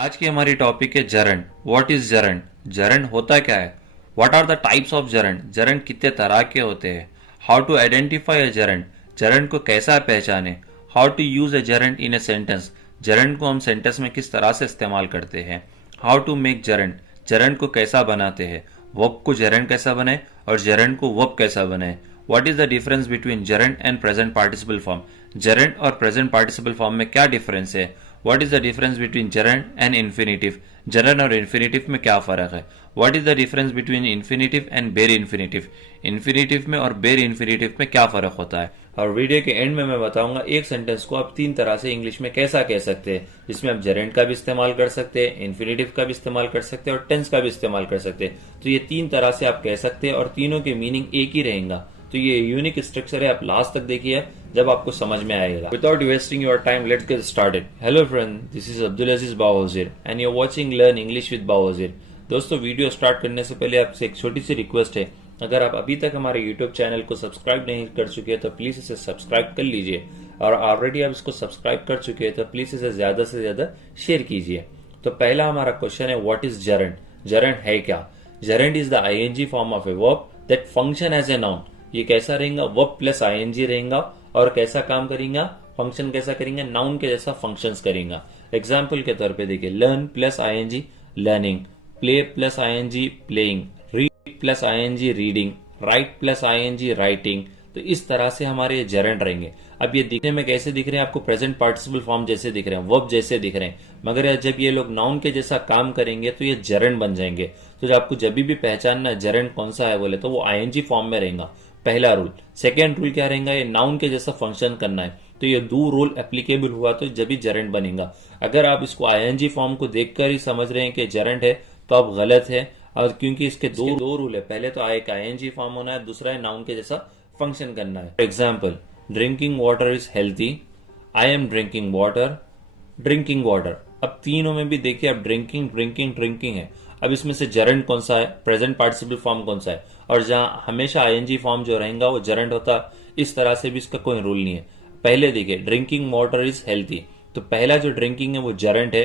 आज की हमारी टॉपिक है जरंड। What is जरंड? जरंड होता क्या है? What are the types of gerund? Gerund कितने तरह के होते हैं? How to identify a gerund? Gerund को कैसा पहचाने? How to use a gerund in a sentence? Gerund को हम सेंटेंस में किस तरह से इस्तेमाल करते हैं? How to make gerund? Gerund को कैसा बनाते हैं? वर्ब को जरंड कैसा बनाए और जरंड को वर्ब कैसा बनाए? What is the difference between gerund and present participle form? Gerund और प्रेजेंट पार्टिसिपल फॉर्म में क्या डिफरेंस है? What is the difference between gerund and infinitive? Gerund और इन्फिनेटिव में क्या फर्क है? What is the difference between infinitive and bare infinitive? Infinitive में और बेर इन्फिनेटिव में क्या फर्क होता है? और वीडियो के एंड में मैं बताऊंगा एक सेंटेंस को आप तीन तरह से इंग्लिश में कैसा कह सकते हैं, जिसमें आप जरंड का भी इस्तेमाल कर सकते हैं, इन्फिनेटिव का भी इस्तेमाल कर सकते हैं और टेंस का भी इस्तेमाल कर सकते हैं। तो ये तीन तरह से आप कह सकते हैं और तीनों के मीनिंग एक ही रहेगा। तो ये यूनिक स्ट्रक्चर है, आप लास्ट तक देखिए जब आपको समझ में आएगा। Without wasting your time, let's get started. Hello friend, this is Abdul Aziz Bawazir and you are watching learn English with Bawazir. दोस्तों, वीडियो स्टार्ट करने से पहले आपसे एक छोटी सी रिक्वेस्ट है। अगर आप अभी तक हमारे यूट्यूब चैनल को सब्सक्राइब नहीं कर चुके हैं तो प्लीज इसे सब्सक्राइब कर लीजिए, और ऑलरेडी आप इसको सब्सक्राइब कर चुके हैं तो प्लीज इसे ज्यादा से ज्यादा शेयर कीजिए। तो पहला हमारा क्वेश्चन है, व्हाट इज जरंड? जरंड है क्या? Gerund is the ING form of a verb that function as a noun. ये कैसा रहेगा? वर्ब प्लस आईएनजी रहेगा और कैसा काम करेगा? फंक्शन कैसा करेंगे? नाउन के जैसा फंक्शंस करेगा। एग्जाम्पल के तौर पे देखिए, learn plus ING learning, play plus ING playing, read plus ING reading, write plus ING writing. तो इस तरह से हमारे ये जरंड रहेंगे। अब ये दिखने में कैसे दिख रहे हैं? आपको प्रेजेंट पार्टिसिपल फॉर्म जैसे दिख रहे हैं, वर्ब जैसे दिख रहे हैं, मगर जब ये लोग नाउन के जैसा काम करेंगे तो ये जरंड बन जाएंगे। तो जब आपको जब भी पहचानना है जरंड कौन सा है बोले तो वो आईएनजी फॉर्म में रहेगा, पहला रूल। सेकेंड रूल क्या रहेगा? ये नाउन के जैसा फंक्शन करना है। तो ये दो रूल एप्लीकेबल हुआ तो जब भी जरंड बनेगा। अगर आप इसको आईएनजी फॉर्म को देखकर ही समझ रहे हैं कि जरंड है तो आप गलत है, और क्योंकि इसके दो रूल है। पहले तो एक आईएनजी फॉर्म होना है, दूसरा है नाउन के जैसा फंक्शन करना है। For example, drinking water is healthy, I am drinking water, drinking water. अब तीनों में भी देखिए, अब ड्रिंकिंग ड्रिंकिंग ड्रिंकिंग है। अब इसमें से जरंड कौन सा है, प्रेजेंट पार्टिसिपल फॉर्म कौन सा है? और जहां हमेशा आईएनजी फॉर्म जो रहेगा वो जरंड होता, इस तरह से भी इसका कोई रूल नहीं है। पहले देखिए, ड्रिंकिंग वाटर इज हेल्थी, तो पहला जो ड्रिंकिंग है वो जरंड है।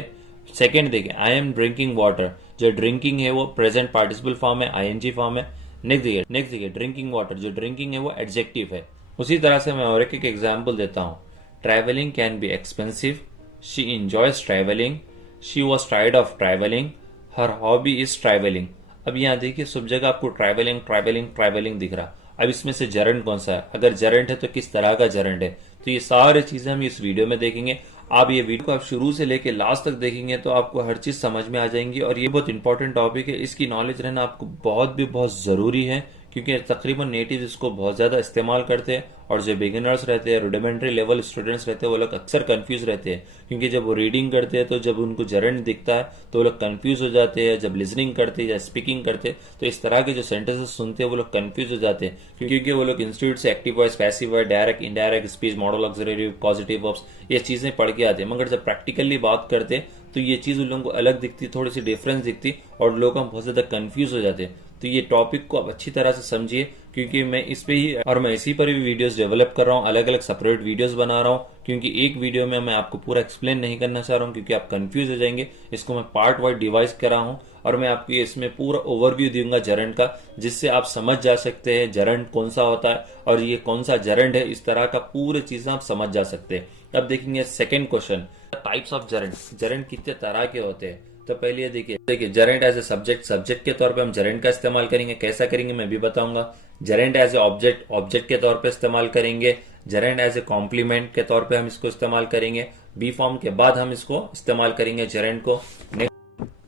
सेकेंड देखिए, आई एम ड्रिंकिंग वाटर, जो ड्रिंकिंग है वो प्रेजेंट पार्टिसिपल फॉर्म है, आईएनजी फॉर्म है। नेक्स्ट देखिए ड्रिंकिंग वाटर, जो ड्रिंकिंग है वो एडजेक्टिव है। उसी तरह से मैं और एक एग्जाम्पल देता हूँ। Travelling can be expensive, she enjoys travelling, she was tired of travelling, her hobby is travelling. अब यहाँ देखिए, सब जगह आपको ट्रैवलिंग ट्रैवलिंग ट्रैवलिंग दिख रहा। अब इसमें से जरंड कौन सा है? अगर जरंड है तो किस तरह का जरंड है? तो ये सारी चीजें हम इस वीडियो में देखेंगे। आप ये वीडियो को आप शुरू से लेके लास्ट तक देखेंगे तो आपको हर चीज समझ में आ जाएंगी। और ये बहुत इंपॉर्टेंट टॉपिक है, इसकी नॉलेज रहना आपको बहुत जरूरी है, क्योंकि तकरीबन नेटिव इसको बहुत ज्यादा इस्तेमाल करते हैं। और जो बिगिनर्स रहते हैं, रुडिमेंट्री लेवल स्टूडेंट्स रहते हैं, वो लोग अक्सर कंफ्यूज रहते हैं, क्योंकि जब वो रीडिंग करते हैं तो जब उनको जरंड दिखता है तो वो लोग कंफ्यूज हो जाते हैं। जब लिसनिंग करते हैं या स्पीकिंग करते हैं तो इस तरह के जो सेंटेंसेस सुनते हैं वो लोग कंफ्यूज हो जाते हैं, क्योंकि वो लोग इंस्टीट्यूट से active voice, passive voice, direct, indirect speech, model auxiliary, positive verbs, ये चीजें पढ़ के आते हैं। मगर जब प्रैक्टिकली बात करते हैं तो ये चीज उन लोगों को अलग दिखती, थोड़ी सी डिफरेंस दिखती और लोग हम बहुत ज्यादा कंफ्यूज हो जाते हैं। तो ये टॉपिक को आप अच्छी तरह से समझिए, क्योंकि मैं इस पे ही और मैं इसी पर भी वीडियोस डेवलप कर रहा हूँ, अलग अलग सेपरेट वीडियोस बना रहा हूँ, क्योंकि एक वीडियो में मैं आपको पूरा एक्सप्लेन नहीं करना चाह रहा हूँ, क्योंकि आप कंफ्यूज हो जाएंगे। इसको मैं पार्ट वाइज डिवाइड कर रहा हूँ और मैं आपको इसमें पूरा ओवरव्यू दूंगा जरंड का, जिससे आप समझ जा सकते हैं जरंड कौन सा होता है और ये कौन सा जरंड है। इस तरह का पूरे चीजें आप समझ जा सकते हैं। अब देखेंगे second question, types of gerund. Gerund कितने तरह के होते हैं? तो पहले ये देखिए जरंड एज ए सब्जेक्ट के तौर पे हम जरंड का इस्तेमाल करेंगे। कैसा करेंगे मैं भी बताऊंगा। जरंड एज ए ऑब्जेक्ट के तौर पे इस्तेमाल करेंगे। जरंड एज ए कॉम्प्लीमेंट के तौर पे हम इसको इस्तेमाल करेंगे। बी फॉर्म के बाद हम इसको इस्तेमाल करेंगे जरंड को।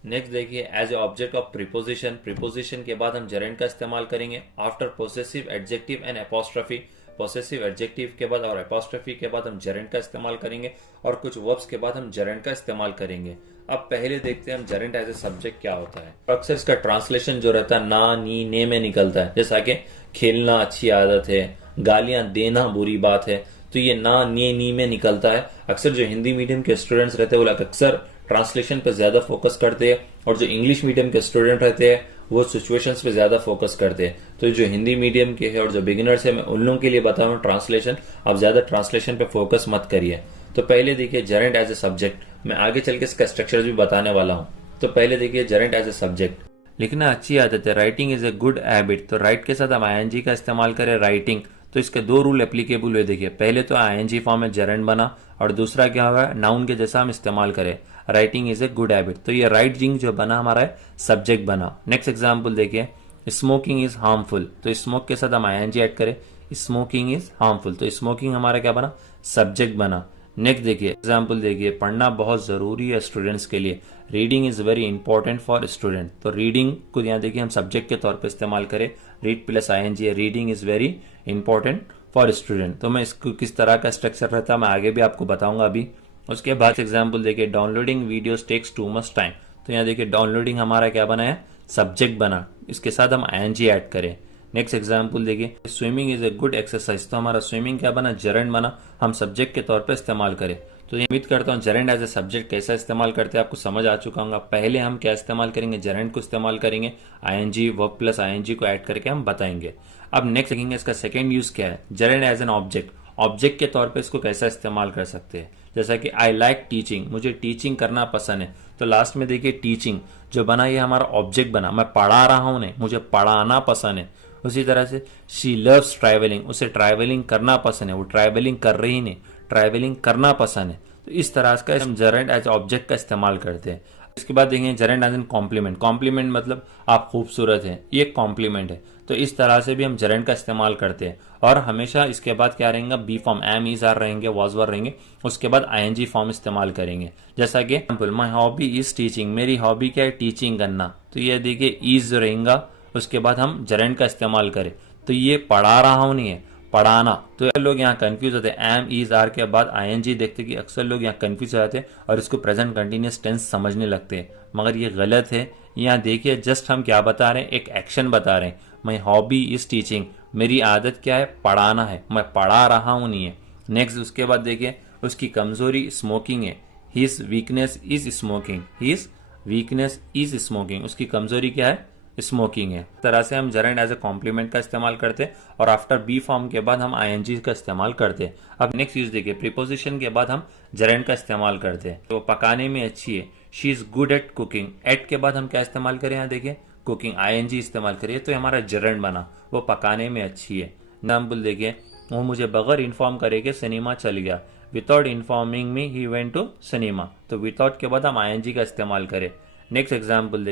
नेक्स्ट देखिए, as a object of preposition के बाद हम जरंड का इस्तेमाल करेंगे। After possessive adjective and apostrophe, possessive adjective के बाद और एपोस्ट्रोफी के बाद हम जरंड का इस्तेमाल करेंगे, और कुछ वर्ब्स के बाद हम जरंड का इस्तेमाल करेंगे। अब पहले देखते हैं हम जरंड एज ए सब्जेक्ट क्या होता है। अक्सर इसका ट्रांसलेशन जो रहता है ना, नी, ने में निकलता है, जैसा कि खेलना अच्छी आदत है, गालियां देना बुरी बात है। तो ये ना, ने, नी में निकलता है। अक्सर जो हिंदी मीडियम के स्टूडेंट्स रहते हैं वो लोग अक्सर ट्रांसलेशन पे ज्यादा फोकस करते हैं, और जो इंग्लिश मीडियम के स्टूडेंट रहते हैं वो सिचुएशंस पे ज्यादा फोकस करते हैं। तो जो हिंदी मीडियम के है और जो बिगिनर्स है, मैं उन लोगों के लिए बता रहा हूँ ट्रांसलेशन, आप ज्यादा ट्रांसलेशन पे फोकस मत करिए। तो पहले देखिए जेरेंट एज ए सब्जेक्ट, मैं आगे चल के इसका स्ट्रक्चर भी बताने वाला हूँ। तो पहले देखिए जेरेंट एज ए सब्जेक्ट, लिखना अच्छी आदत है, writing is a good habit. तो राइट के साथ हम आईएनजी का इस्तेमाल करें राइटिंग, तो इसके दो रूल एप्लीकेबल हुए। देखिए पहले तो आईएनजी फॉर्म में जेरेंट बना, और दूसरा क्या हुआ, नाउन के जैसा हम इस्तेमाल करें, writing is a good habit. तो ये राइटिंग जो बना हमारा सब्जेक्ट बना। नेक्स्ट एग्जाम्पल देखिए, स्मोकिंग इज हार्मफुल, तो स्मोक के साथ हम आईएनजी ऐड करें, स्मोकिंग इज हार्मफुल, तो स्मोकिंग हमारा क्या बना, सब्जेक्ट बना। नेक्स्ट देखिए एग्जाम्पल देखिए, पढ़ना बहुत जरूरी है स्टूडेंट्स के लिए, reading is very important for student. तो रीडिंग को यहाँ देखिए हम सब्जेक्ट के तौर पे इस्तेमाल करें, read plus ING, reading is very important for student. तो मैं इसको किस तरह का स्ट्रक्चर रहता है मैं आगे भी आपको बताऊंगा अभी। उसके बाद एग्जाम्पल देखिए, downloading videos takes too much time, तो यहाँ देखिए डाउनलोडिंग हमारा क्या बना है, सब्जेक्ट बना, इसके साथ हम आईएनजी ऐड करें। नेक्स्ट एग्जाम्पल देखिए, swimming is a good exercise, तो हमारा स्विमिंग क्या बना, जेरेंट बना, हम सब्जेक्ट के तौर पे इस्तेमाल करें। तो उम्मीद करता हूँ जेरेंट एज ए सब्जेक्ट कैसा इस्तेमाल करते हैं आपको समझ आ चुका होगा। पहले हम क्या इस्तेमाल करेंगे, जेरेंट को इस्तेमाल करेंगे, आईएनजी वर्ब प्लस आईएनजी को ऐड करके हम बताएंगे। अब नेक्स्ट देखेंगे इसका सेकेंड यूज क्या है, gerund as an object, object के तौर पे इसको कैसा इस्तेमाल कर सकते हैं। जैसा कि आई लाइक टीचिंग, मुझे टीचिंग करना पसंद है, तो लास्ट में देखिए टीचिंग जो बना ये हमारा ऑब्जेक्ट बना, मैं पढ़ा रहा हूं नहीं, मुझे पढ़ाना पसंद है। उसी तरह से शी लव्स ट्रैवलिंग, उसे ट्रैवलिंग करना पसंद है, वो ट्रैवलिंग कर रही नहीं, ट्रैवलिंग करना पसंद है। तो इस तरह का हम जेरेंट एज ऑब्जेक्ट का इस्तेमाल करते हैं। इसके बाद देखेंगे gerund as an complement, complement मतलब आप खूबसूरत हैं, ये कॉम्प्लीमेंट है। तो इस तरह से भी हम जेरेंट का इस्तेमाल करते हैं। और हमेशा इसके बाद क्या रहेंगे, be form, am is are रहेंगे, वाज वर रहेंगे, उसके बाद आईएनजी फॉर्म इस्तेमाल करेंगे। जैसा कि माई हॉबी इज टीचिंग, मेरी हॉबी क्या है, टीचिंग करना, तो ये देखिए इज रहेगा, उसके बाद हम जेरेंट का इस्तेमाल करें, तो ये पढ़ा रहा हूं नहीं है, पढ़ाना। तो लोग यहाँ कंफ्यूज होते हैं, एम इज आर के बाद आईएनजी देखते कि अक्सर लोग यहाँ कंफ्यूज हो जाते हैं और इसको प्रेजेंट कंटिन्यूस टेंस समझने लगते हैं, मगर ये गलत है। यहाँ देखिए जस्ट हम क्या बता रहे हैं, एक एक्शन बता रहे हैं, माई हॉबी इज टीचिंग, मेरी आदत क्या है, पढ़ाना है, मैं पढ़ा रहा हूं नहीं है। नेक्स्ट उसके बाद देखिए उसकी कमजोरी स्मोकिंग है, his weakness is smoking, his weakness is smoking, उसकी कमजोरी क्या है, स्मोकिंग है। इस तरह से हम जेरेंट एज ए कॉम्प्लीमेंट का इस्तेमाल करते हैं और आफ्टर बी फॉर्म के बाद हम आईएनजी का इस्तेमाल करते हैं। अब नेक्स्ट यूज देखिए, प्रीपोजिशन के बाद हम जेरेंट का इस्तेमाल करते हैं। तो पकाने में अच्छी है, she is good at cooking, at के बाद हम क्या इस्तेमाल करें, यहाँ देखिए कुकिंग, आईएनजी इस्तेमाल करिए, तो हमारा जेरेंट बना, वो पकाने में अच्छी है। एग्जाम्पल देखिए, वो मुझे बगैर इन्फॉर्म करे कि सिनेमा चल गया, without informing me he went to cinema, तो विदाउट के बाद हम आईएनजी का इस्तेमाल करें। नेक्स्ट एग्जाम्पल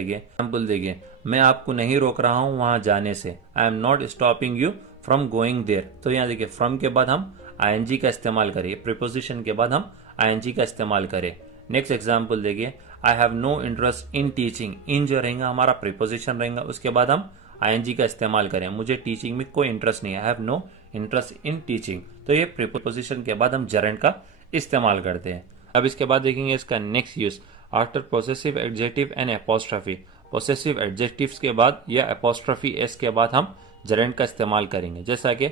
देखिए, मैं आपको नहीं रोक रहा हूं वहां जाने से, I am not stopping you from going there, तो यहाँ देखिए फ्रॉम के बाद हम आईएनजी का इस्तेमाल करें, प्रीपोजिशन के बाद हम आईएनजी का इस्तेमाल करें। नेक्स्ट एग्जाम्पल देखिए, I have no interest in teaching, इन जो रहेगा हमारा प्रीपोजिशन रहेगा, उसके बाद हम आईएनजी का इस्तेमाल करें, मुझे टीचिंग में कोई इंटरेस्ट नहीं है, I have no interest in teaching, तो ये प्रीपोजिशन के बाद हम जेरेंट का इस्तेमाल करते हैं। अब इसके बाद देखेंगे इसका next use, after possessive adjective and apostrophe, possessive adjectives के बाद या एपोस्ट्रफी एस के बाद हम जेरेंट का इस्तेमाल करेंगे। जैसा कि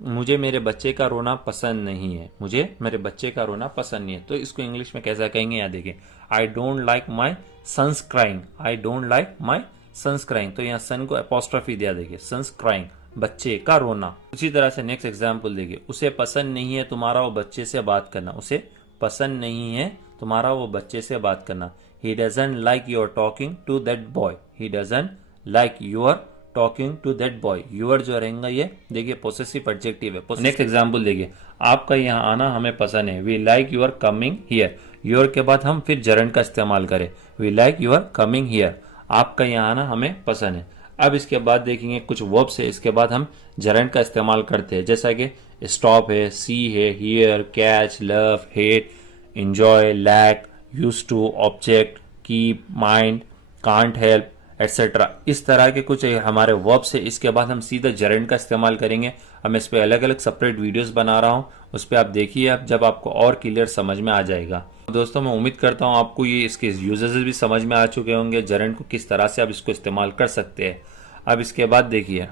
मुझे मेरे बच्चे का रोना पसंद नहीं है, मुझे मेरे बच्चे का रोना पसंद नहीं है, तो इसको इंग्लिश में कैसा कहेंगे, यहाँ देखिए, I don't like my sons crying, I don't like my sons crying, तो यहाँ सन को एपोस्ट्रफी दिया, देखिए सन्स क्राइंग, बच्चे का रोना। उसी तरह से नेक्स्ट एग्जाम्पल देखिए, उसे पसंद नहीं है तुम्हारा वो बच्चे से बात करना, उसे पसंद नहीं है तुम्हारा वो बच्चे से बात करना, he doesn't like your talking to that boy, he doesn't like your talking to that boy, your जो रहेगा ये देखिए पोसेसिव एडजेक्टिव है। नेक्स्ट एग्जाम्पल देखिए, आपका यहाँ आना हमें पसंद है, we like your coming here, your के बाद हम फिर जेरेंट का इस्तेमाल करें, we like your coming here, आपका यहाँ आना हमें पसंद है। अब इसके बाद देखेंगे कुछ वर्ब्स है, इसके बाद हम जेरेंट का इस्तेमाल करते हैं, जैसा कि स्टॉप है, सी है, hear, catch, love, hate, enjoy, lack, use to, object, keep, mind, can't help etcetera. इस तरह के कुछ हमारे वर्ब्स है, इसके बाद हम सीधा जेरेंट का इस्तेमाल करेंगे। हम इस पे अलग अलग सेपरेट वीडियोस बना रहा हूं, उस पर आप देखिए, आप जब आपको और क्लियर समझ में आ जाएगा। दोस्तों मैं उम्मीद करता हूं आपको ये इसके यूजेस भी समझ में आ चुके होंगे, जेरेंट को किस तरह से आप इसको इस्तेमाल कर सकते हैं। अब इसके बाद देखिए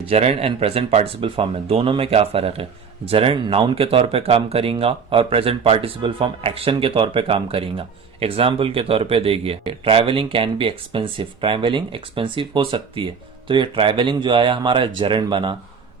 Geraint and present participle form में दोनों में क्या फर्क है। जेरेंट नाउन के तौर पे काम करेगा और प्रेजेंट पार्टिसिपल फॉर्म एक्शन के तौर पे काम करेगा। एग्जाम्पल के तौर पे देखिए, travelling can be expensive, travelling expensive हो सकती है, तो ये ट्रैवलिंग जो आया हमारा जेरेंट बना।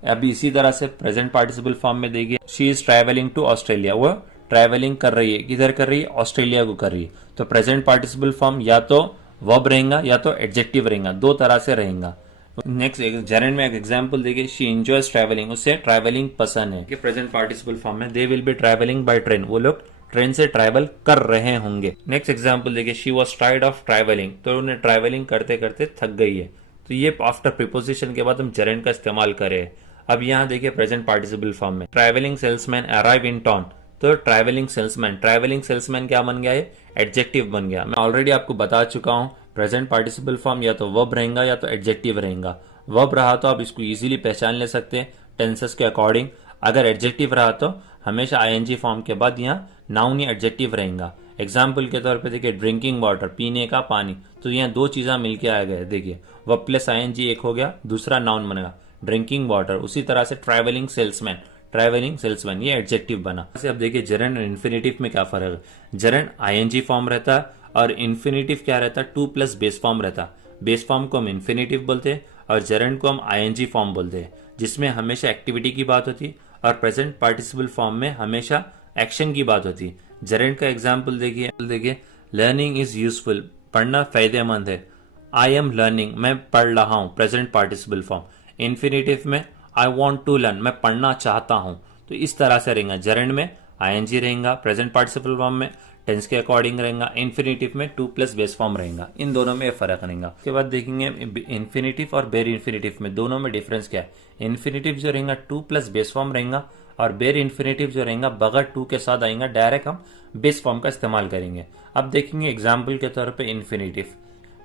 अभी इसी तरह से प्रेजेंट पार्टिसिपल फॉर्म में देखिए, she is travelling to Australia, वो ट्रैवलिंग कर रही है, किधर कर रही है, ऑस्ट्रेलिया को कर रही है। तो प्रेजेंट पार्टिसिपल फॉर्म या तो वर्ब रहेगा या तो एडजेक्टिव रहेगा, दो तरह से रहेगा। नेक्स्ट जेरेंड में एक एग्जांपल देखिए, शी एंजॉयज ट्रैवलिंग, उससे ट्रैवलिंग पसंद है कि प्रेजेंट पार्टिसिपल फॉर्म में they will be travelling by train, वो लोग ट्रेन से ट्रैवल कर रहे होंगे। नेक्स्ट एग्जांपल देखिए, she was tired of travelling, तो उन्हें ट्रैवलिंग करते करते थक गई है। तो ये आफ्टर प्रीपोजिशन के बाद हम जेरेंड का इस्तेमाल करें। अब यहाँ देखिए प्रेजेंट पार्टिसिपल फॉर्म में travelling salesman arrive in town, तो ट्रैवलिंग सेल्समैन क्या बन गया है, एडजेक्टिव बन गया। मैं ऑलरेडी आपको बता चुका हूँ प्रेजेंट पार्टिसिपल फॉर्म या तो वर्ब रहेगा या तो एडजेक्टिव रहेगा। वर्ब रहा तो आप इसको इजीली पहचान ले सकते हैं टेंसेस के अकॉर्डिंग। अगर एडजेक्टिव रहा तो हमेशा आईएनजी फॉर्म के बाद यहाँ नाउन या एडजेक्टिव रहेगा। एग्जाम्पल के तौर पे देखिए ड्रिंकिंग वाटर, पीने का पानी, तो यहाँ दो चीजें मिलके आ गए। देखिए वर्ब प्लस आईएनजी एक हो गया, दूसरा नाउन बनेगा ड्रिंकिंग वाटर। उसी तरह से ट्रैवलिंग सेल्समैन ये एडजेक्टिव बना। अब देखिए जेरेंड और इन्फिनेटिव में क्या फर्क है। जेरेंड आईएनजी फॉर्म रहता है और इन्फिनेटिव क्या रहता है, 2 प्लस बेस फॉर्म रहता है। बेस फॉर्म को हम इन्फिनेटिव बोलते हैं और जेरेंड को हम आईएनजी फॉर्म बोलते हैं, जिसमें हमेशा एक्टिविटी की बात होती है और प्रेजेंट पार्टिसिपल फॉर्म में हमेशा एक्शन की बात होती है। जेरेंड का एग्जाम्पल देखिए लर्निंग इज यूजफुल, पढ़ना फायदेमंद है। आई एम लर्निंग, मैं पढ़ रहा हूं, प्रेजेंट पार्टिसिपल फॉर्म। इन्फिनेटिव में आई वॉन्ट टू लर्न, मैं पढ़ना चाहता हूं। तो इस तरह से रहेगा। जेरेंड में आईएनजी रहेगा, प्रेजेंट पार्टिसिपल फॉर्म में टेंस के अकॉर्डिंग रहेगा, इन्फिनेटिव में 2 प्लस बेस फॉर्म रहेगा। इन दोनों में फर्क रहेगा। उसके बाद देखेंगे इन्फिनेटिव और बेर इन्फिनेटिव में दोनों में डिफरेंस क्या है। इन्फिनेटिव जो रहेगा 2 प्लस बेस फॉर्म रहेगा और बेर इन्फिनेटिव जो रहेगा बगैर 2 के साथ आएगा, डायरेक्ट हम बेस फॉर्म का इस्तेमाल करेंगे। अब देखेंगे एग्जाम्पल के तौर पर इन्फिनेटिव,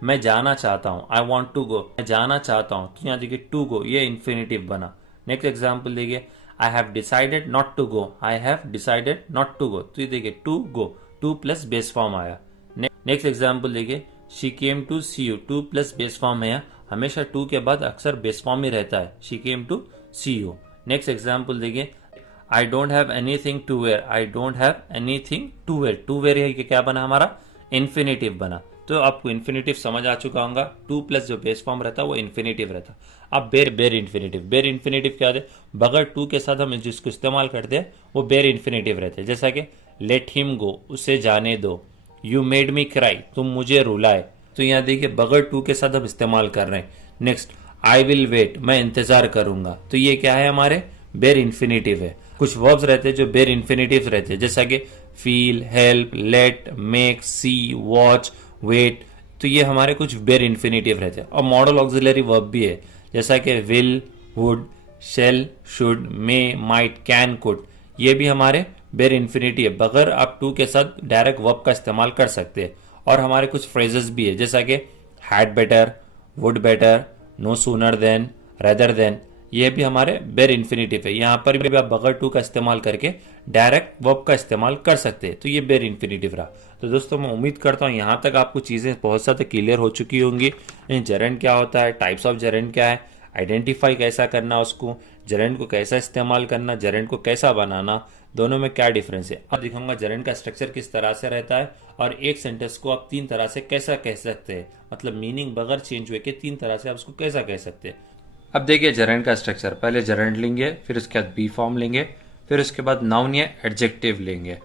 मैं जाना चाहता हूँ, आई वॉन्ट टू गो, मैं जाना चाहता हूँ, तो यहाँ देखिए टू गो, ये इन्फिनेटिव बना। नेक्स्ट एग्जाम्पल देखिए, I have decided not to go, I have decided not to go, तो ये देखिए to go, 2 plus base form आया। नेक्स्ट एग्जाम्पल देखिए, she came to see you, 2 plus base form है। हमेशा 2 के बाद अक्सर बेस फॉर्म ही रहता है, she came to see you. Next example देखिए, I don't have anything to wear, I don't have anything to wear, to wear है कि क्या बना हमारा, इन्फिनेटिव बना। तो आपको इन्फिनेटिव समझ आ चुका होगा, 2 प्लस जो बेस फॉर्म रहता है वो इन्फिनेटिव रहता है। अब बेर इन्फिनेटिव क्या है, बगैर 2 के साथ हम जिसको इस्तेमाल करते हैं वो बेर इन्फिनेटिव रहते हैं। जैसा कि लेट हिम गो, उसे जाने दो, यू मेड मी क्राई, तुम मुझे रुलाए, तो यहाँ देखिए बगैर 2 के साथ हम इस्तेमाल कर रहे हैं। नेक्स्ट आई विल वेट, मैं इंतजार करूंगा, तो ये क्या है, हमारे बेर इन्फिनेटिव है। कुछ वर्ब्स रहते हैं जो बेर इन्फिनेटिव रहते हैं, जैसा कि फील, हेल्प, लेट, मेक, सी, वॉच, वेट, तो ये हमारे कुछ बेर इन्फिनेटिव रहते हैं। और मॉडल ऑक्सिलरी वर्ब भी है, जैसा कि will, would, shall, should, may, might, can, could, ये भी हमारे बेर इन्फिनिटी है। बगैर आप 2 के साथ डायरेक्ट वर्ब का इस्तेमाल कर सकते हैं। और हमारे कुछ फ्रेजेस भी है, जैसा कि had better, would better, no sooner than, rather than, ये भी हमारे बेर इन्फिनेटिव है। यहाँ पर भी आप बगैर 2 का इस्तेमाल करके डायरेक्ट वर्ब का इस्तेमाल कर सकते हैं, तो ये बेर इन्फिनेटिव रहा। तो दोस्तों मैं उम्मीद करता हूँ यहाँ तक आपको चीज़ें बहुत ज़्यादा क्लियर हो चुकी होंगी। जेरेंड क्या होता है, टाइप्स ऑफ जेरेंड क्या है, आइडेंटिफाई कैसा करना उसको, जेरेंड को कैसा इस्तेमाल करना, जेरेंड को कैसा बनाना, दोनों में क्या डिफरेंस है। अब दिखाऊंगा जेरेंड का स्ट्रक्चर किस तरह से रहता है और एक सेंटेंस को आप 3 तरह से कैसा कह सकते हैं, मतलब मीनिंग बगैर चेंज हुए के 3 तरह से आप उसको कैसा कह सकते हैं। अब देखिए जेरेंड का स्ट्रक्चर, पहले जेरेंड लेंगे, फिर उसके बाद बी फॉर्म लेंगे, फिर उसके बाद नाउन या एडजेक्टिव लेंगे।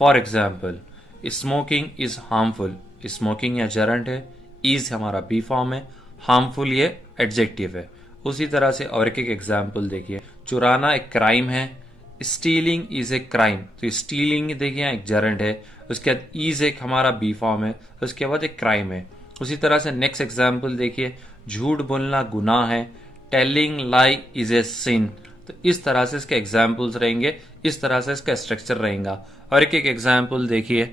For example smoking is harmful, smoking या जेरेंड है, इज हमारा बी फॉर्म है, हार्मफुल ये एडजेक्टिव है। उसी तरह से और एक एग्जाम्पल देखिए, चुराना एक क्राइम है, स्टीलिंग इज ए क्राइम, तो स्टीलिंग देखिए एक जेरेंड है, उसके बाद इज एक हमारा बी फॉर्म है, उसके बाद एक क्राइम है। उसी तरह से नेक्स्ट एग्जाम्पल देखिए, झूठ बोलना गुनाह है, टेलिंग लाई इज ए सिन, तो इस तरह से इसके एग्जाम्पल्स रहेंगे, इस तरह से इसका स्ट्रक्चर रहेगा। और एक एग्जाम्पल देखिए,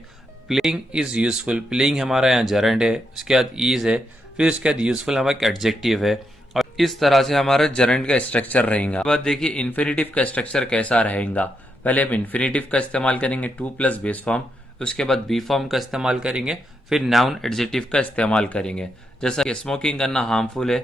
प्लेइंग इज यूजफुल, प्लेइंग हमारा यहाँ जेरेंड है, उसके बाद इज है, फिर उसके बाद यूजफुल हमारा एक एडजेक्टिव है, और इस तरह से हमारा जेरेंड का स्ट्रक्चर रहेगा। अब देखिए इन्फिनेटिव का स्ट्रक्चर कैसा रहेगा। पहले हम इन्फिनेटिव का इस्तेमाल करेंगे 2 प्लस बेस फॉर्म, उसके बाद बी फॉर्म का इस्तेमाल करेंगे, फिर नाउन एडजेक्टिव का इस्तेमाल करेंगे। जैसा कि स्मोकिंग करना हार्मफुल है,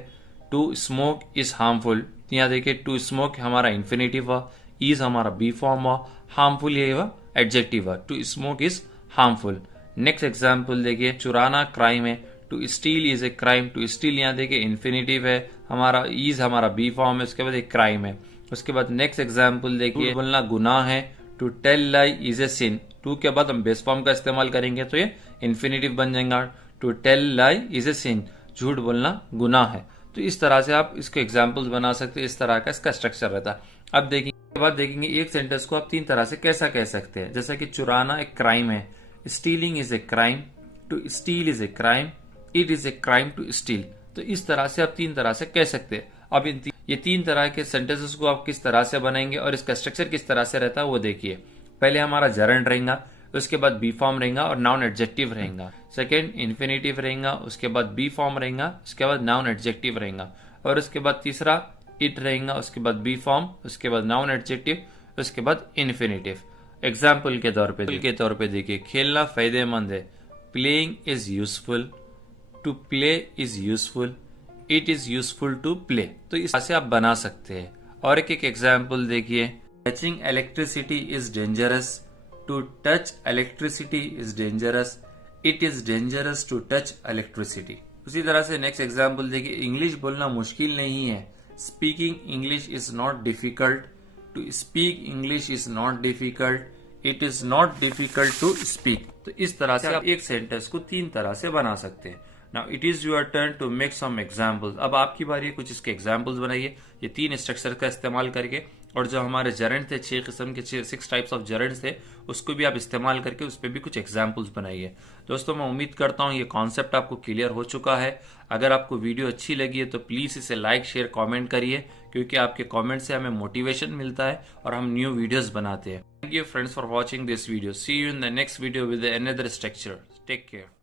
टू स्मोक इज हार्मफुल, यहाँ देखिए टू स्मोक हमारा इन्फिनेटिव हुआ, इज हमारा बी फॉर्म हुआ, हार्मफुल ये हुआ एडजेक्टिव हुआ, to smoke is harmful. Next example देखिए, चुराना क्राइम है, to steal is a crime, to steal यहाँ देखिए इन्फिनेटिव है, हमारा इज हमारा बी फॉर्म है, उसके बाद एक क्राइम है। उसके बाद नेक्स्ट एग्जाम्पल देखिए, बोलना गुनाह है, to tell lie is a sin, to के बाद हम बेस फॉर्म का इस्तेमाल करेंगे तो ये इन्फिनेटिव बन जाएगा। To tell lie is a sin, झूठ बोलना गुनाह है। तो इस तरह से आप इसके एग्जाम्पल्स बना सकते हैं, इस तरह का इसका स्ट्रक्चर रहता है। अब देखेंगे बाद देखेंगे एक सेंटेंस को आप तीन तरह से कैसा कह सकते हैं, जैसा कि चुराना एक क्राइम है, stealing is a crime, to steal is a crime, it is a crime to steal. तो इस तरह से आप तीन तरह से कह सकते हैं। अब ये तीन तरह के सेंटेंसेस को आप किस तरह से बनाएंगे और इसका स्ट्रक्चर किस तरह से रहता है वो देखिए। पहले हमारा जरंड रहेगा, उसके बाद बी फॉर्म रहेगा और नाउन एडजेक्टिव रहेगा। सेकंड इन्फिनेटिव रहेगा, उसके बाद बी फॉर्म रहेगा, उसके बाद नाउन एडजेक्टिव रहेगा। और उसके बाद तीसरा इट रहेगा, उसके बाद बी फॉर्म, उसके बाद नाउन एडजेक्टिव, उसके बाद इन्फिनेटिव। एग्जाम्पल के तौर पे देखिए, खेलना फायदेमंद है, playing is useful, to play is useful, it is useful to play. तो इस तरह से आप बना सकते हैं। और एक एग्जाम्पल देखिए, touching electricity is dangerous, to touch electricity is dangerous, it is dangerous to touch electricity. उसी तरह से नेक्स्ट एग्जाम्पल देखिए, इंग्लिश बोलना मुश्किल नहीं है, speaking English is not difficult, to speak English is not difficult, it is not difficult to speak. तो इस तरह से आप एक सेंटेंस को तीन तरह से बना सकते हैं। Now it is your turn to make some examples. अब आपकी बारी है, कुछ इसके एग्जाम्पल्स बनाइए ये तीन स्ट्रक्चर का इस्तेमाल करके। और जो हमारे जरंड थे, 6 किस्म के 6 टाइप्स ऑफ जरंड थे, उसको भी आप इस्तेमाल करके उस पर भी कुछ एग्जाम्पल्स बनाइए। दोस्तों मैं उम्मीद करता हूँ ये कॉन्सेप्ट आपको क्लियर हो चुका है। अगर आपको वीडियो अच्छी लगी है तो प्लीज़ इसे लाइक शेयर कॉमेंट करिए, क्योंकि आपके कॉमेंट से हमें मोटिवेशन मिलता है और हम न्यू वीडियोज बनाते हैं। Thank you friends for watching this video. See you in the next video with another structure. Take care.